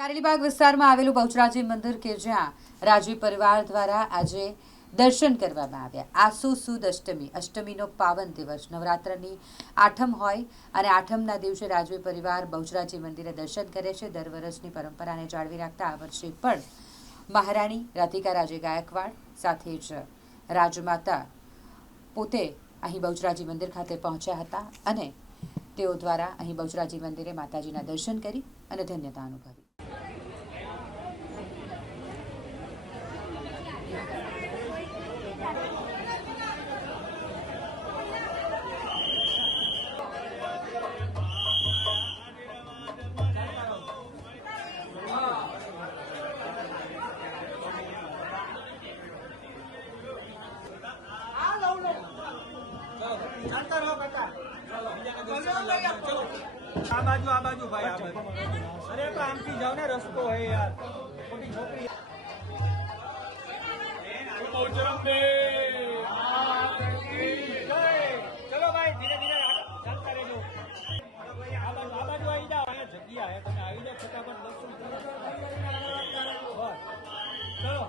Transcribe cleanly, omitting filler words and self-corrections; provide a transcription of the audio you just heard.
કારેલીબાગ વિસ્તારમાં આવેલું બહુચરાજી મંદિર કે જ્યાં રાજવી પરિવાર દ્વારા આજે દર્શન કરવામાં આવ્યા। આસો સુદ અષ્ટમીનો પાવન દિવસ નવરાત્રની આઠમ હોય અને આઠમના દિવસે રાજવી પરિવાર બહુચરાજી મંદિરે દર્શન કરે છે। દર વર્ષની પરંપરાને જાળવી રાખતા આ વર્ષે પણ મહારાણી રાધિકા રાજે ગાયકવાડ સાથે જ રાજમાતા પોતે અહીં બહુચરાજી મંદિર ખાતે પહોંચ્યા હતા અને તેઓ દ્વારા અહીં બહુચરાજી મંદિરે માતાજીના દર્શન કરી અને ધન્યતા અનુભવી। आ बाजू भाई आ बाजू। अरे तो आमती जाओ ना, रस्तो है यार, छोटी छोकरी। चलो भाई धीरे धीरे चलता रहो। आ बाजू आई जाओ, जगह है તમે આવી જાઓ फटाफट दर्शन करो। चलो